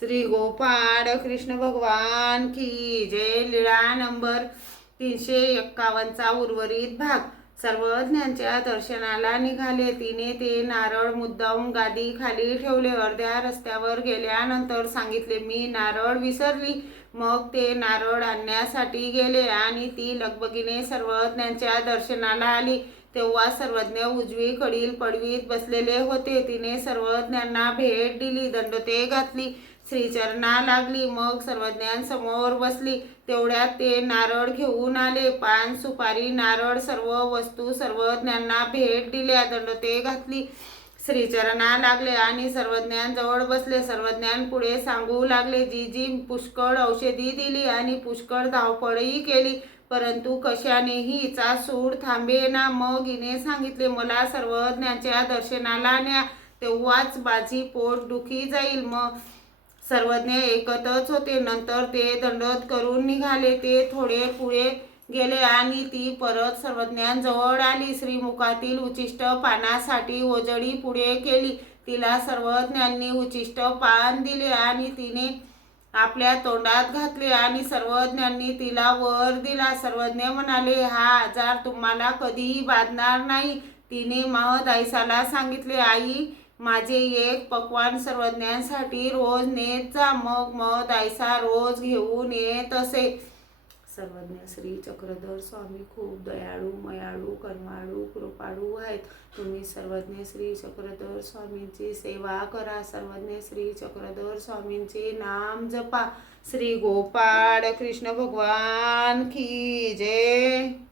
श्री गोपाळ कृष्ण भगवान की जय। लीळा नंबर 351चा उर्वरित भाग। सर्वज्ञांच्या दर्शनाला निघाले। तिने ते नारळ मुद्दाम गादी खाली ठेवले। अर्ध्या रस्त्यावर गेल्यानंतर सांगितले, मी नारळ विसरली। मग ते नारळ आणण्यासाठी गेले आणि ती लगबगीने सर्वज्ञांच्या दर्शनाला आली। तेव्हा सर्वज्ञ उजवीकडील पडवीत बसलेले होते। तिने सर्वज्ञांना भेट दिली, दंडोते घातली, श्रीचरणा लागली, मग सर्वज्ञांसमोर बसली। तेवढ्यात ते नारळ घेऊन आले। पान, सुपारी, नारळ सर्व वस्तू सर्वज्ञांना भेट दिल्या, दंडोते घातली, श्रीचरणा लागले आणि सर्वज्ञांजवळ बसले। सर्वज्ञांपुढे सांगू लागले, जीजी पुष्कळ औषधी दिली आणि पुष्कळ धावपळही केली, परंतु कशानेही हिचा सूड थांबेना। मग हिने सांगितले, मला सर्वज्ञांच्या दर्शनाला न्या, तेव्हाच माझी पोटदुखी जाईल। मग सर्वज्ञ ऐकतच होते। नंतर ते दंडोत करून निघाले। ते थोडे पुढे गेले आणि ती परत सर्वज्ञांजवळ आली। श्रीमुखातील उच्छिष्ट पानासाठी ओजडी पुढे केली। तिला सर्वज्ञांनी उच्छिष्ट पान दिले आणि तिने आपल्या तोंडात घातले आणि सर्वज्ञांनी तिला वर दिला। सर्वज्ञ म्हणाले, हा आजार तुम्हाला कधीही बाधणार नाही। तिने महदायसाला सांगितले, आई, माझे एक पक्वान सर्वज्ञांसाठी रोज नेत जा। मग महदायसा रोज घेऊन येत असे। सर्वज्ञ श्री चक्रधर स्वामी खूप दयाळू, मयाळू, कर्माळू, कृपाळू आहेत। तुम्ही सर्वज्ञ श्री चक्रधर स्वामींची सेवा करा। सर्वज्ञ श्री चक्रधर स्वामींचे नाम जपा। श्री गोपाळ कृष्ण भगवान की जय।